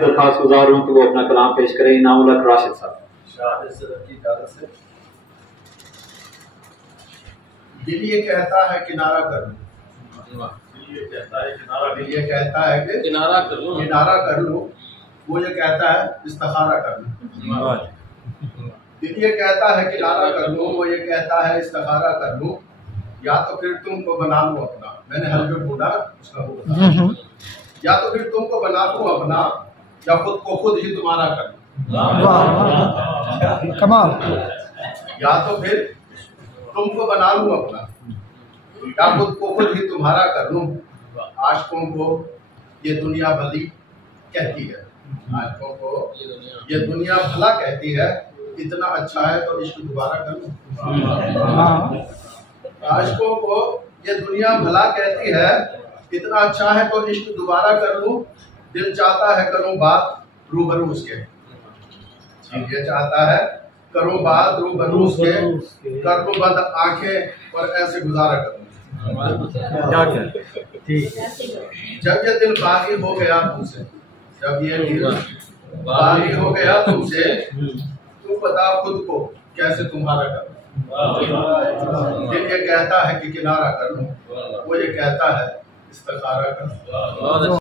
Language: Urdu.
درخواست گزار ہوں کہ وہ اپنا کلام پیش کریں. انعام الحق راشد صاحب. دل یہ کہتا ہے کنارہ کر لوں، دل یہ کہتا ہے کہ کنارہ کر لوں، وہ یہ کہتا ہے استخارہ کر لوں. دل یہ کہتا ہے کنارہ کر لوں، وہ یہ کہتا ہے استخارہ کر لوں، یا تو پھر تم کو بنا لوں اپنا. میں نے حل جو ڈھونڈا اس کا وہ بتا، یا تو پھر تم کو بنا لوں اپنا، یا خود کو خود ہی تمہارا کر لوں. کمال. یا تو پھر تم کو بنا لوں اپنا، یا خود کو خود ہی تمہارا کر لوں. عاشقوں کو یہ دنیا بھلی کہتی ہے، عاشقوں کو یہ دنیا بھلا کہتی ہے، اتنا اچھا ہے تو عشق دوبارہ کر لوں. عاشقوں کو یہ دنیا بھلا کہتی ہے، اتنا اچھا ہے تو عشق دوبارہ کر لوں. دل چاہتا ہے کروں بات روبرو اس کے، یہ چاہتا ہے کروں بات روبرو اس کے، کر لوں بند آنکھیں اور ایسے گزارا کروں. جب یہ دل باغی ہو گیا تم سے، جب یہ دل باغی ہو گیا تم سے، تو بتا خود کو کیسے تمہارا کروں. دل یہ کہتا ہے کہ کنارہ کر لوں، وہ یہ کہتا ہے استخارہ کر لوں.